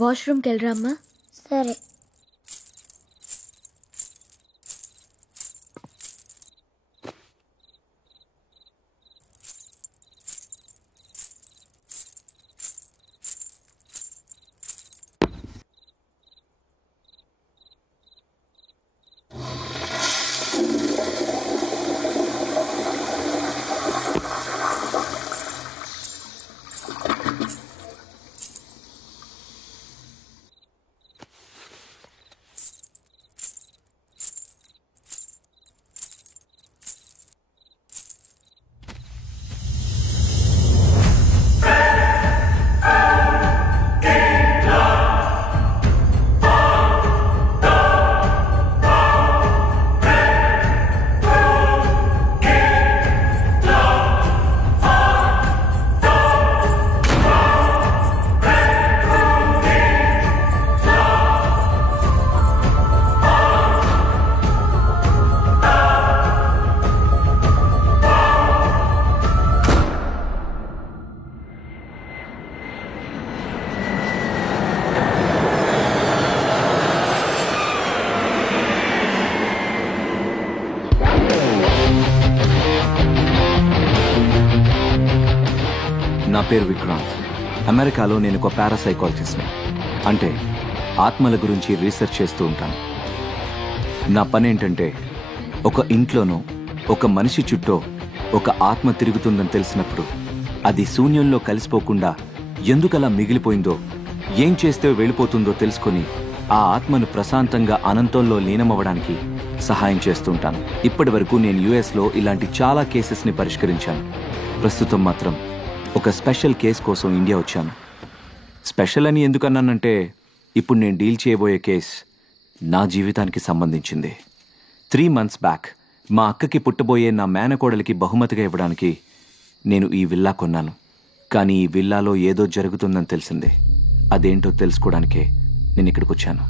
వాష్రూమ్కి వెళ్ళరా అమ్మా. సరే. నా పేరు విక్రాంత్. అమెరికాలో నేను ఒక పారాసైకాలజిస్ట్ని, అంటే ఆత్మల గురించి రీసెర్చ్ చేస్తూ ఉంటాను. నా పని ఏంటంటే ఒక ఇంట్లోనో ఒక మనిషి చుట్టూ ఒక ఆత్మ తిరుగుతుందని తెలిసినప్పుడు అది శూన్యంలో కలిసిపోకుండా ఎందుకలా మిగిలిపోయిందో, ఏం చేస్తే వెళ్ళిపోతుందో తెలుసుకొని ఆ ఆత్మను ప్రశాంతంగా అనంతంలో లీనమవ్వడానికి సహాయం చేస్తుంటాను. ఇప్పటి వరకు నేను యుఎస్లో ఇలాంటి చాలా కేసెస్ని పరిష్కరించాను. ప్రస్తుతం మాత్రం ఒక స్పెషల్ కేస్ కోసం ఇండియా వచ్చాను. స్పెషల్ అని ఎందుకన్నానంటే ఇప్పుడు నేను డీల్ చేయబోయే కేస్ నా జీవితానికి సంబంధించింది. 3 months బ్యాక్ మా అక్కకి పుట్టబోయే నా మేనకోడలికి బహుమతిగా ఇవ్వడానికి నేను ఈ విల్లా కొన్నాను. కానీ ఈ విల్లాలో ఏదో జరుగుతుందని తెలిసిందే. అదేంటో తెలుసుకోవడానికే నేను ఇక్కడికి వచ్చాను.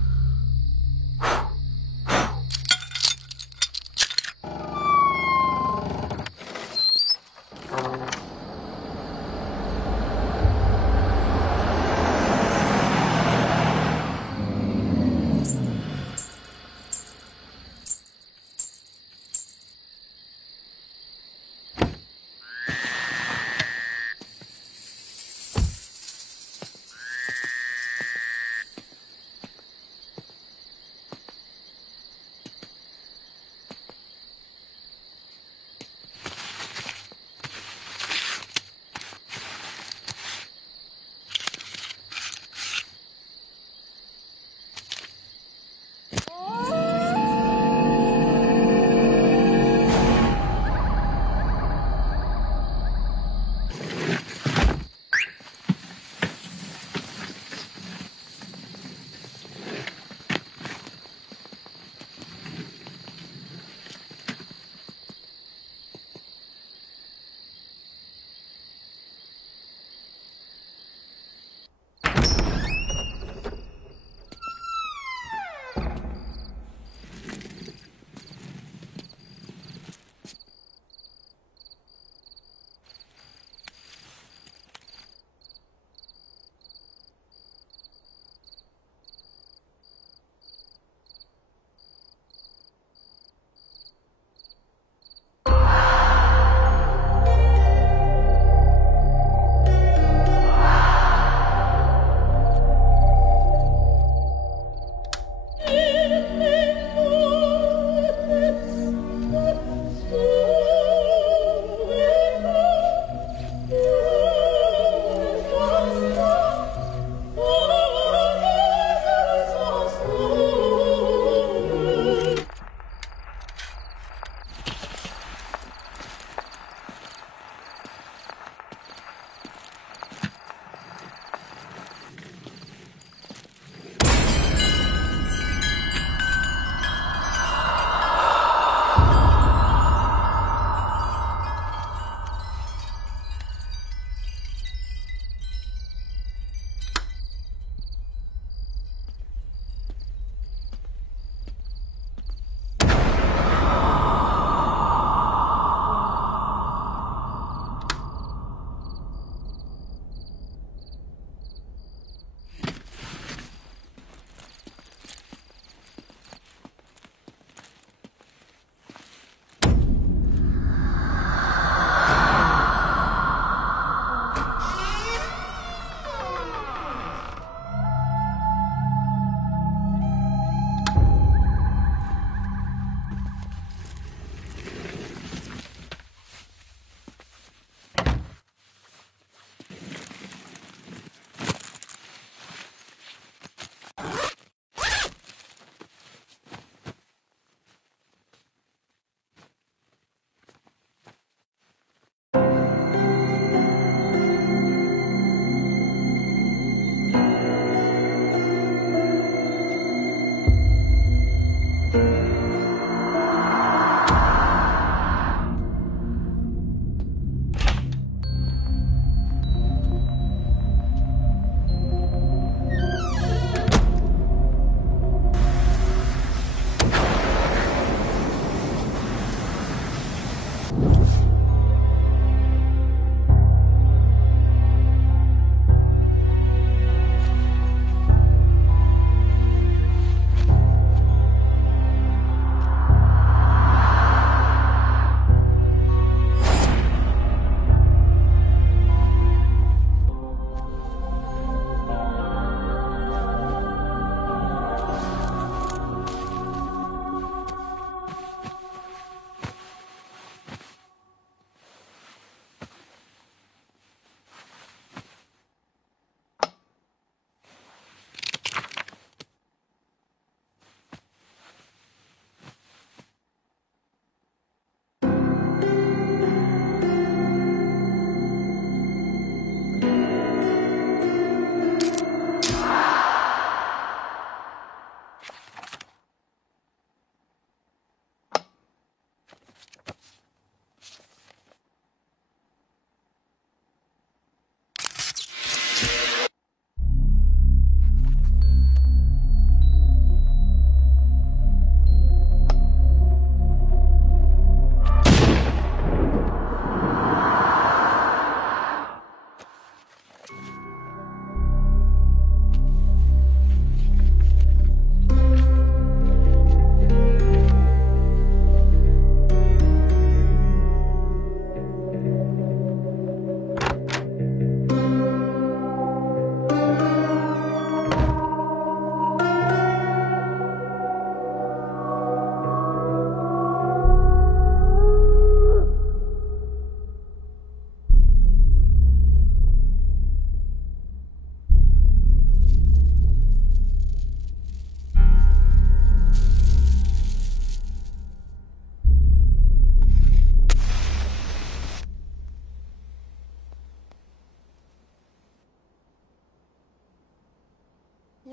ఆ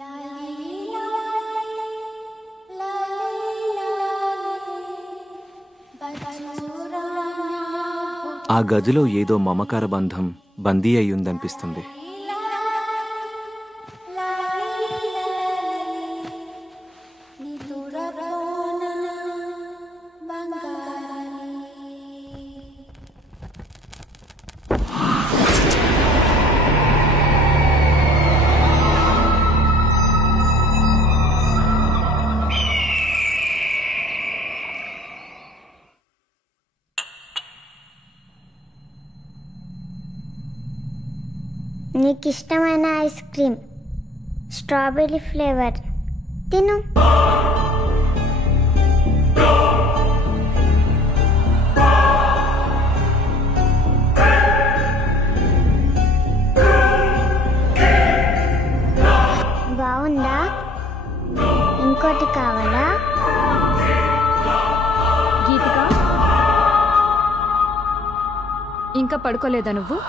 గదిలో ఏదో మమకార బంధం బందీ అయ్యుందనిపిస్తుంది. నీకు ఇష్టమైన ఐస్ క్రీమ్ స్ట్రాబెర్రీ ఫ్లేవర్ తిను. బాగుందా? ఇంకోటి కావాలా? గీతిక, ఇంకా పడుకోలేదా నువ్వు?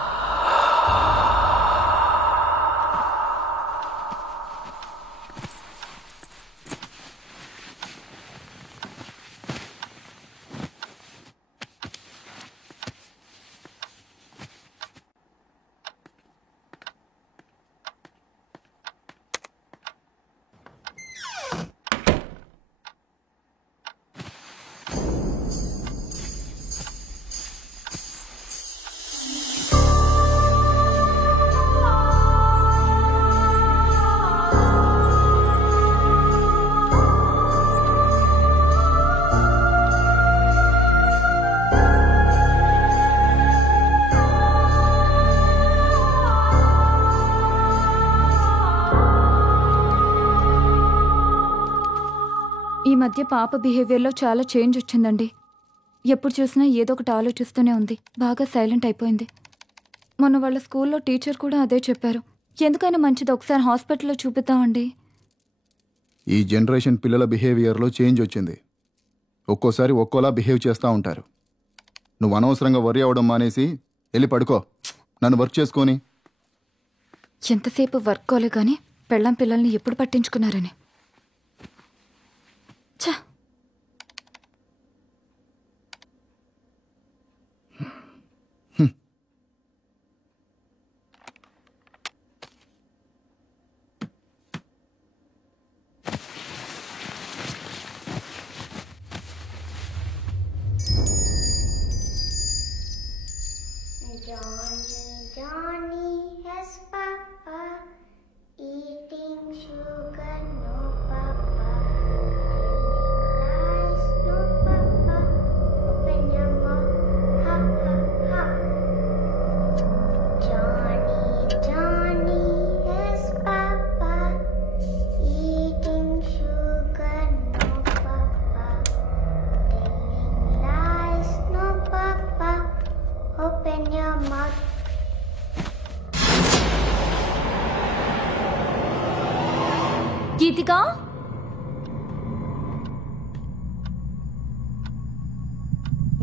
ఈ మధ్య పాప బిహేవియర్లో చాలా చేంజ్ వచ్చిందండి. ఎప్పుడు చూసినా ఏదో ఒకటి ఆలోచిస్తూనే ఉంది. బాగా సైలెంట్ అయిపోయింది. మొన్న వాళ్ళ స్కూల్లో టీచర్ కూడా అదే చెప్పారు. ఎందుకైనా మంచిది ఒకసారి హాస్పిటల్లో చూపిద్దామండి. ఈ జనరేషన్ పిల్లల బిహేవియర్లో చేంజ్ వచ్చింది. ఒక్కోసారి ఒక్కోలా బిహేవ్ చేస్తూ ఉంటారు. నువ్వు అనవసరంగా వర్రీ అవ్వడం మానేసి వెళ్ళి పడుకో. నన్ను వర్క్ చేసుకొని. ఎంతసేపు వర్క్ కోలే కానీ పెళ్ళాం పిల్లల్ని ఎప్పుడు పట్టించుకున్నారని. ఛ! Johnny has papa eating sugar, no papa rice, no papa open your mouth, ha ha ha. Johnny has papa eating sugar, no papa telling lies, no papa open your mouth. Geethika,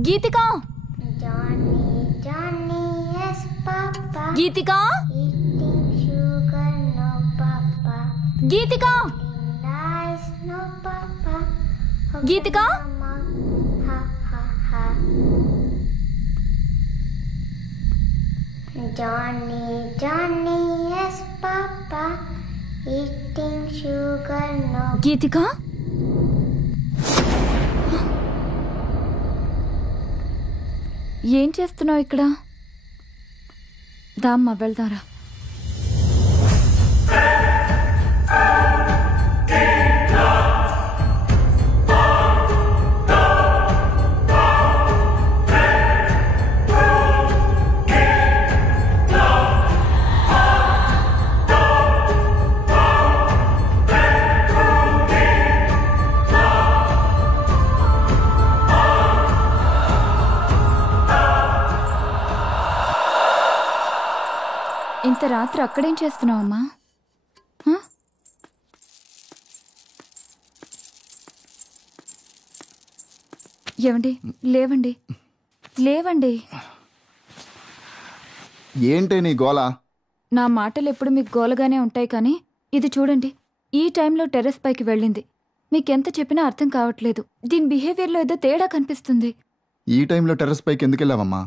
Geethika, Johnny has papa Geethika, eating sugar, no papa Geethika, lies, no papa open Geethika. your mouth, ha ha ha. Johnny has papa eating sugar, no. గీతిక, ఏం చేస్తున్నావు ఇక్కడ? దామ్మా వెళ్దారా. ఇంత రాత్రి అక్కడేం చేస్తున్నావమ్మా? ఏవండి, లేవండి, లేవండి. ఏంటే నీ గోల? నా మాటలు ఎప్పుడు మీకు గోలగానే ఉంటాయి కానీ ఇది చూడండి, ఈ టైంలో టెర్రస్ పైకి వెళ్ళింది. మీకెంత చెప్పినా అర్థం కావట్లేదు. దీని బిహేవియర్లో ఏదో తేడా కనిపిస్తుంది. ఈ టైంలో టెర్రస్ పైకి ఎందుకు వెళ్ళావమ్మా?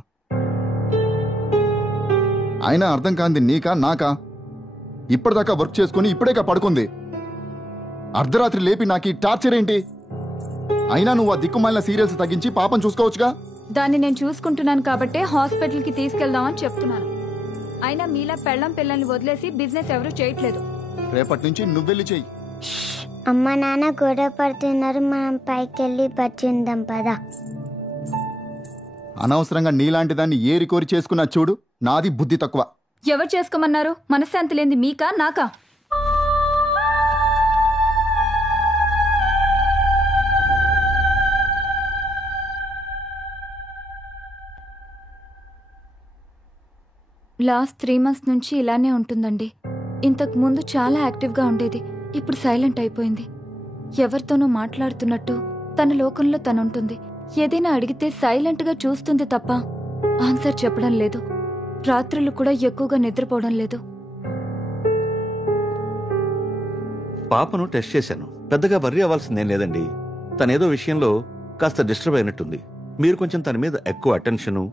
అయినా అర్థం కాంది నీకా నాకా? ఇప్పటిదాకా వర్క్ చేసుకుని ఇప్పుడేగా పడుకుంది. అర్ధరాత్రి లేపి నాకు ఈ టార్చర్ ఏంటి? అయినా నువ్వు ఆ దిక్కుమాలిన సీరియల్స్ తగ్గించి పాపం చూసుకోవచ్చుగా. దాన్ని నేను చూసుకుంటున్నాను కాబట్టే హాస్పిటల్కి తీసుకెళ్దామని చెప్తున్నాను. అయినా మీలా పెళ్ళం పిల్లల్ని వదిలేసి బిజినెస్ ఎవరూ చేయట్లేదు. రేపటి నుంచి నువ్వెళ్ళి చెయ్యి. అమ్మ నాన్న గొడవ పడుతున్నారు, మనం పైకి వెళ్ళి బచ్చిందాం పదా. అనవసరంగా నీలాంటి దాన్ని ఏరి కోరి చేసుకున్నా చూడు. నాది బుద్ధి తక్కువ. ఎవరు చేసుకోమన్నారు? మనశ్శాంతి లేనిది మీకా నాకా? లాస్ట్ 3 months నుంచి ఇలానే ఉంటుందండి. ఇంతకు ముందు చాలా యాక్టివ్గా ఉండేది. ఇప్పుడు సైలెంట్ అయిపోయింది. ఎవరితోనో మాట్లాడుతున్నట్టు తన లోకంలో తనుంటుంది. ఏదైనా అడిగితే సైలెంట్గా చూస్తుంది తప్ప ఆన్సర్ చెప్పడం లేదు. రాత్రులు కూడా ఎక్కువగా నిద్రపోవడం లేదు. పాపను టెస్ట్ చేశాను. పెద్దగా వర్రీ అవ్వాల్సిందేం లేదండి. తనేదో విషయంలో కాస్త డిస్టర్బ్ అయినట్టుంది. మీరు కొంచెం తన మీద ఎక్కువ అటెన్షను,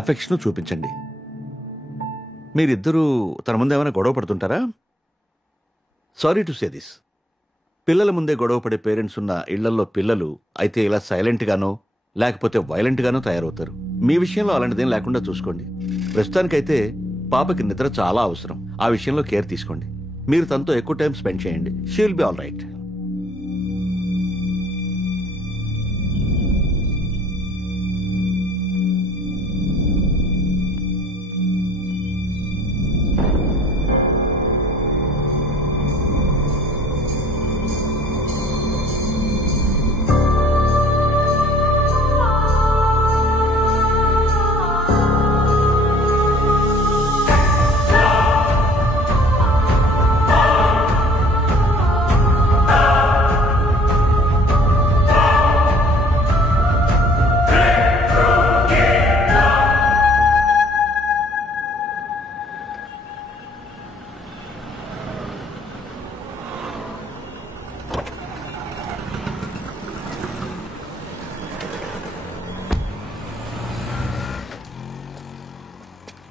అఫెక్షను చూపించండి. మీరిద్దరూ తన ముందు ఏమైనా గొడవ పడుతుంటారా? Sorry to say this. పిల్లల ముందే గొడవ పడే పేరెంట్స్ ఉన్న ఇళ్లలో పిల్లలు అయితే ఇలా సైలెంట్గానో లేకపోతే వైలెంట్గానో తయారవుతారు. మీ విషయంలో అలాంటిదేం లేకుండా చూసుకోండి. ప్రస్తుతానికైతే పాపకి నిద్ర చాలా అవసరం. ఆ విషయంలో కేర్ తీసుకోండి. మీరు తనతో ఎక్కువ టైం స్పెండ్ చేయండి. She will be all right.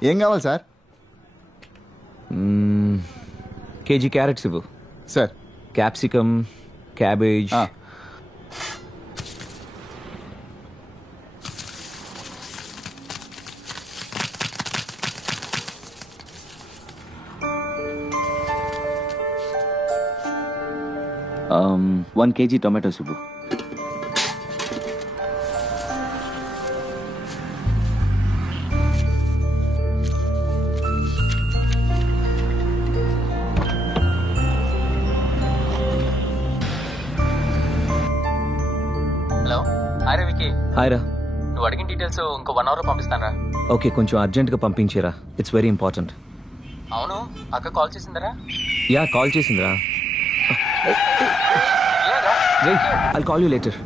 ఏం కావాలి సార్? కేజీ క్యారెట్స్ ఇవ్వు sir. Capsicum, cabbage. One KG tomatoes ఇవ్వు. హలో, హాయ్ రా వికీ. హాయ్ రా. నువ్వు అడిగిన డీటెయిల్స్ ఇంకో 1 hour పంపిస్తాను రా. ఓకే, కొంచెం అర్జెంట్గా పంపించేరా. It's very important. అవును, అక్క కాల్ చేసిందరా? యా, కాల్ చేసిందిరా. Wait, I'll call you later.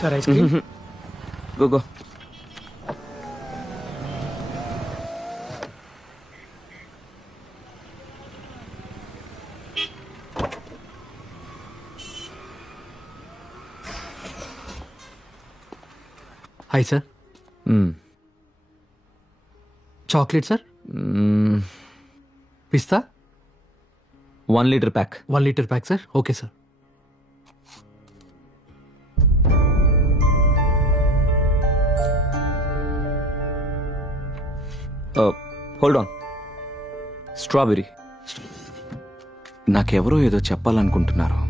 Sir ice cream. Go. Hi sir. Chocolate sir. పిస్తా 1 liter pack. 1 liter pack sir. Okay sir. Hold on. Strawberry. నాకెవరో ఏదో చెప్పాలనుకుంటున్నారు.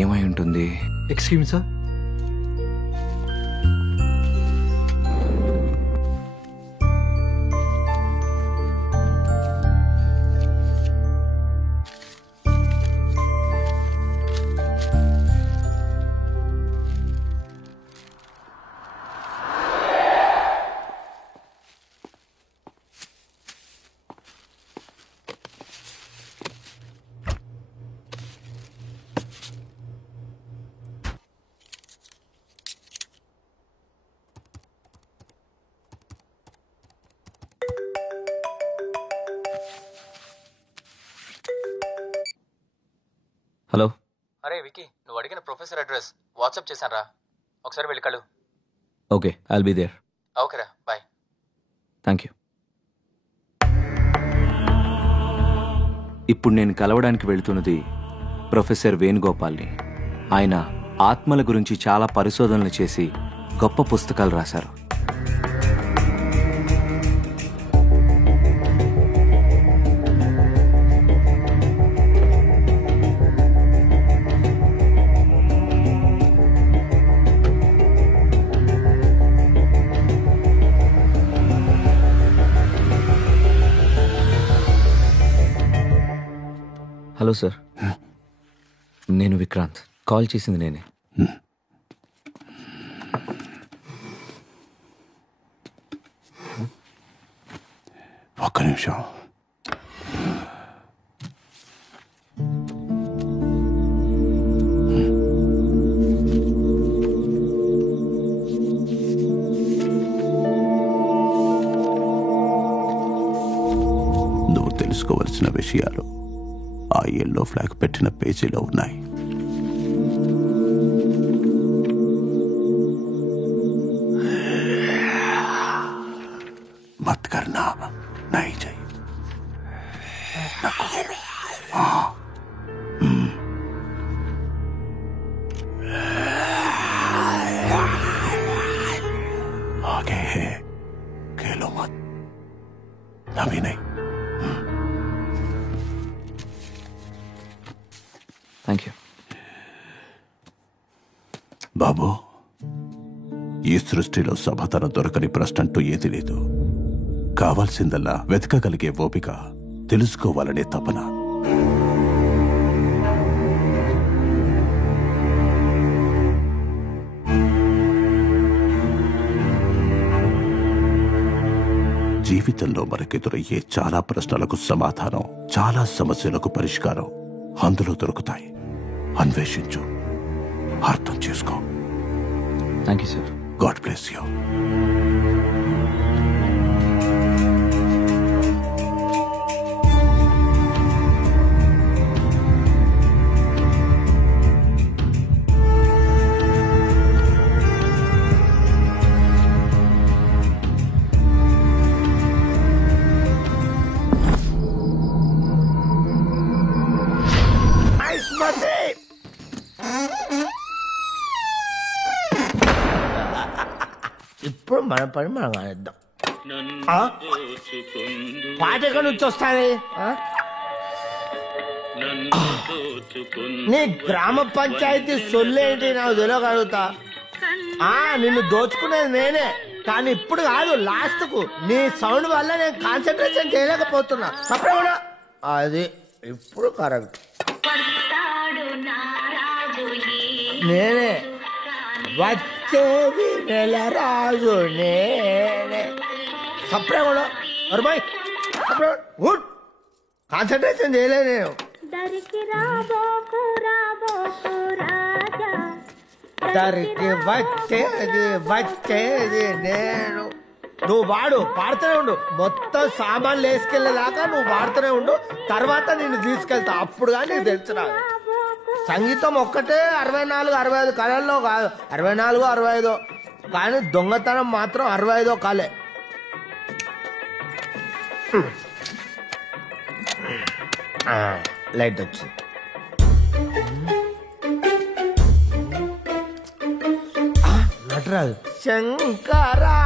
ఏమై ఉంటుంది? Excuse sir. వికీ, నువ్వు అడిగిన ప్రొఫెసర్ అడ్రస్ వాట్సాప్ చేశాను రా, ఒకసారి వెళ్ళి కలు. Okay, I'll be there. ఓకేరా, బాయ్. Thank you. ఇప్పుడు నేను కలవడానికి వెళ్తున్నది ప్రొఫెసర్ వేణుగోపాల్ని. ఆయన ఆత్మల గురించి చాలా పరిశోధనలు చేసి గొప్ప పుస్తకాలు రాశారు. హలో సార్, నేను విక్రాంత్. కాల్ చేసింది నేనే. ఒక్క నిమిషం. నువ్వు తెలుసుకోవలసిన విషయాలు ఆ ఎల్లో ఫ్లాగ్ పెట్టిన పేజీలో ఉన్నాయి. మత్ కర్నా నహీ चाहिए. आगे है, खेलो मत, अभी नहीं. Thank you. బాబు, ఈ సృష్టిలో సమాధానం దొరకని ప్రశ్న అంటూ ఏది లేదు. కావాల్సిందల్లా వెతకగలిగే ఓపిక, తెలుసుకోవాలనే తపన. జీవితంలో మనకెదురయ్యే చాలా ప్రశ్నలకు సమాధానం, చాలా సమస్యలకు పరిష్కారం అందులో దొరుకుతాయి. అన్వేషించు, అర్థం చేసుకో. Thank you sir. God bless you. ఇప్పుడు మన పని మనం కానిద్దాం. పాట ఎక్కడి నుంచి వస్తుంది? నీ గ్రామ పంచాయతీ సొల్లేంటి నాకు తెలియగలుగుతా. నిన్ను దోచుకునేది నేనే, కానీ ఇప్పుడు కాదు, లాస్ట్ కు నీ సౌండ్ వల్ల నేను కాన్సన్ట్రేషన్ చేయలేకపోతున్నా. తప్పకుండా అది ఇప్పుడు కరెక్ట్. నేనే వచ్చేది నెల రాజు నేనే. సప్రే కూడా అరుబాయ్, కాన్సన్ట్రేషన్ చేయలే నేను. దరికి వచ్చేది నేను. నువ్వు పాడుతూనే ఉండు, మొత్తం సామాన్లు వేసుకెళ్ళేదాకా నువ్వు పాడుతూనే ఉండు. తర్వాత నేను తీసుకెళ్తా, అప్పుడు కానీ నీకు తెలుసు. నాకు సంగీతం ఒక్కటే 64, 65 కళల్లో కాదు, 64, 65. కానీ దొంగతనం మాత్రం 65 కాలే. లైట్ వచ్చింది. నటరాజు శంకరా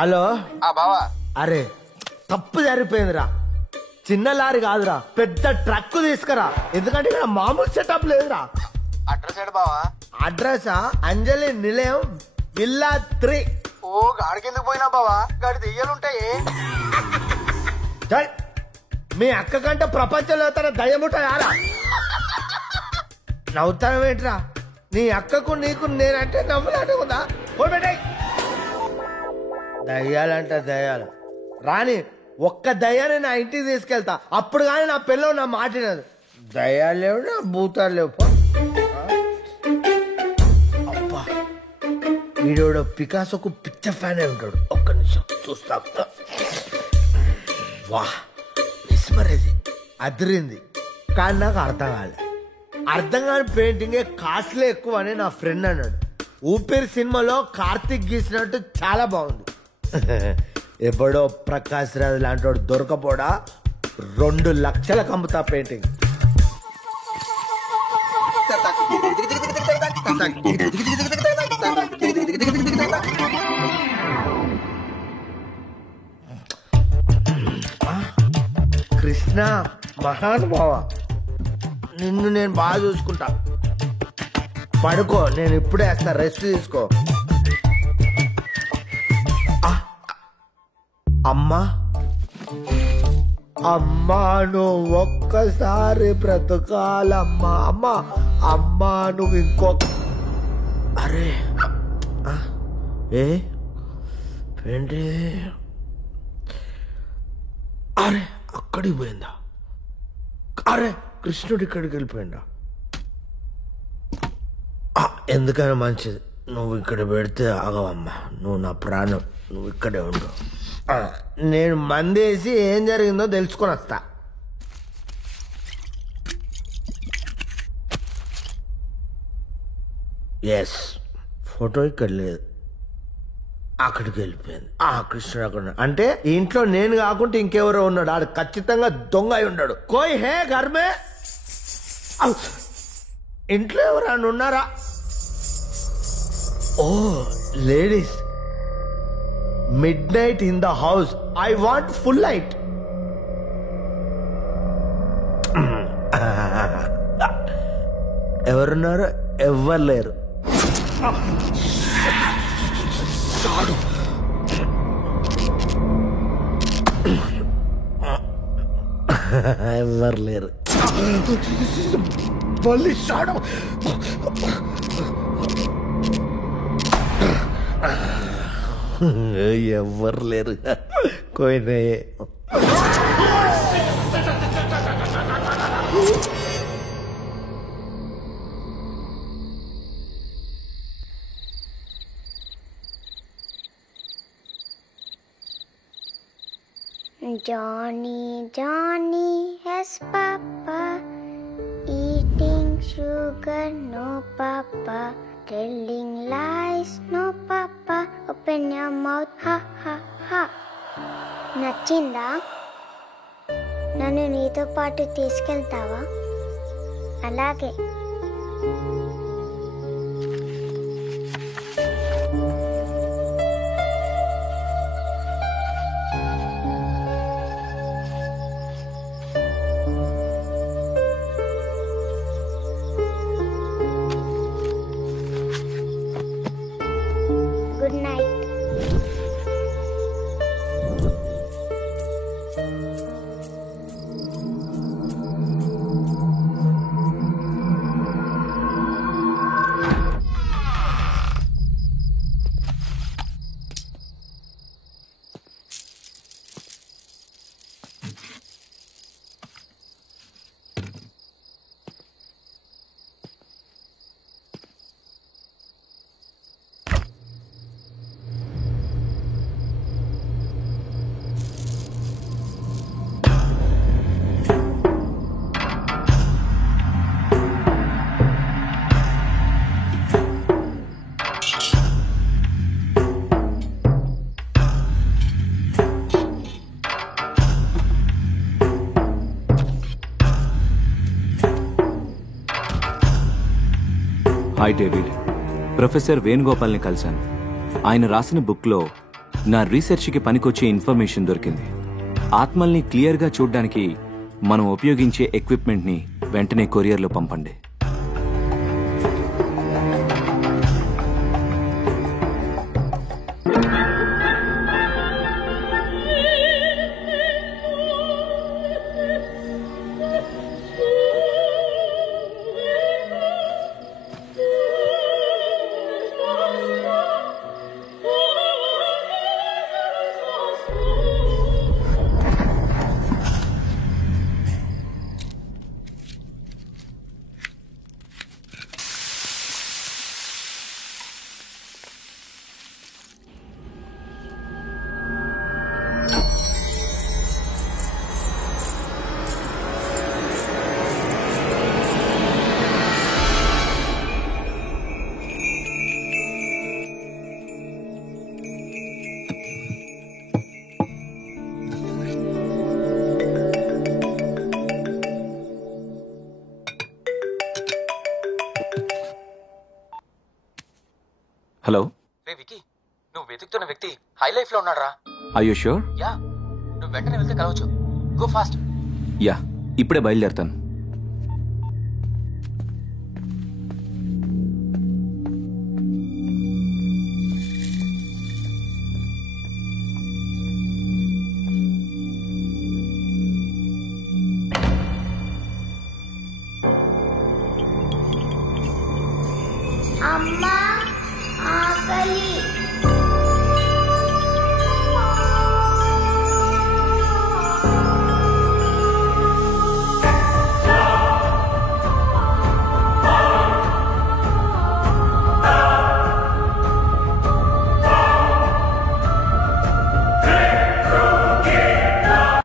హలో బావా. అరే తప్పు జరిగిపోయిందిరా. చిన్న లారీ కాదురా, పెద్ద ట్రక్ తీసుకురా. ఎందుకంటే ఇక్కడ మామూలు సెటప్ లేదురా. అడ్రస్ ఏడు బావా? అడ్రస్ అంజలి నిలయం విల్లా 3. ఓ గాడికెందుకు పోయినా బావా, గాడి దెయ్యాలుంటాయి. మీ అక్క కంటే ప్రపంచంలో తన దయ్యముంటాయారా? నవ్వుతావేంట్రా? నీ అక్కకు నీకు నేనంటే నవ్వులాంటి ఉందా? పోబెట్టాయి. దయ్యాలంట దయ్యాలు రాని, ఒక్క దయ్యాన్ని నా ఇంటికి తీసుకెళ్తా, అప్పుడు కానీ నా పిల్లలు నా మాటినది. దయ్యాలు లేవు, నా భూతాలు లేవు. అబ్బా, వీడోడు పికాసోకు పిచ్చ ఫ్యాన్ అయి ఉంటాడు. ఒక్క నిమిషం. చూస్తా. వా మిస్మరేది అదిరింది, కానీ నాకు అర్థం కాలేదు. అర్థం కాని పెయింటింగే కాస్ట్లీ ఎక్కువ అని నా ఫ్రెండ్ అన్నాడు. ఊపిరి సినిమాలో కార్తిక్ గీసినట్టు చాలా బాగుంది. ఎప్పుడో ప్రకాష్ రాజ్ లాంటి వాడు దొరకపోడా 2 లక్షలకు అమ్ముతా పెయింటింగ్. కృష్ణ మహానుభావ, నిన్ను నేను బాగా చూసుకుంటా. పడుకో, నేను ఇప్పుడే వేస్తా, రెస్ట్ తీసుకో. అమ్మా అమ్మా నువ్వు ఒక్కసారి బ్రతకాలమ్మా. అమ్మా అమ్మా నువ్వు ఇంకొక. అరే ఏంటి? అరే అక్కడికి పోయిందా? అరే కృష్ణుడు ఇక్కడికి వెళ్ళిపోయిందా? ఎందుకైనా మంచిది, నువ్వు ఇక్కడ పెడితే ఆగవమ్మా. నువ్వు నా ప్రాణం, నువ్వు ఇక్కడే ఉండు. నేను మందేసి ఏం జరిగిందో తెలుసుకొని వస్తా. ఎస్, ఫోటో ఇక్కడ లేదు, అక్కడికి వెళ్ళిపోయింది. కృష్ణుడు అక్కడ అంటే ఇంట్లో నేను కాకుంటే ఇంకెవరో ఉన్నాడు. ఆడు ఖచ్చితంగా దొంగ అయి ఉన్నాడు. కోయ్ హే ఘర్మే, ఇంట్లో ఎవరైనా ఉన్నారా? ఓ ladies, midnight in the house. I want full light. ఎవరున్నారు? ఎవ్వరు లేరు. ఎవరు లేరు. మళ్ళీ షాడు. ఎవ్వరు లేరు. కోయినే Johnny, Johnny has papa, eating sugar, no papa, telling lies, no papa, open your mouth, ha ha ha. నచ్చిందా? నన్ను నీతో పాటు తీసుకెళ్తావా? అలాగే. Good night. Hi David, professor వేణుగోపాల్ని కలిశాను. ఆయన రాసిన బుక్లో నా రీసెర్చ్కి పనికొచ్చే ఇన్ఫర్మేషన్ దొరికింది. ఆత్మల్ని క్లియర్గా చూడ్డానికి మనం ఉపయోగించే ఎక్విప్మెంట్ని వెంటనే కొరియర్లో పంపండి. హలో, రే వికీ, నువ్వు వెతుకుతున్న వ్యక్తి హై లైఫ్ లో ఉన్నాడు రా. I you sure? యా, నువ్వు వెంటనే వెళ్తే కలవచ్చు. Go fast. యా, ఇప్పుడే బయలుదేరుతాను. అమ్మా ఆకలి.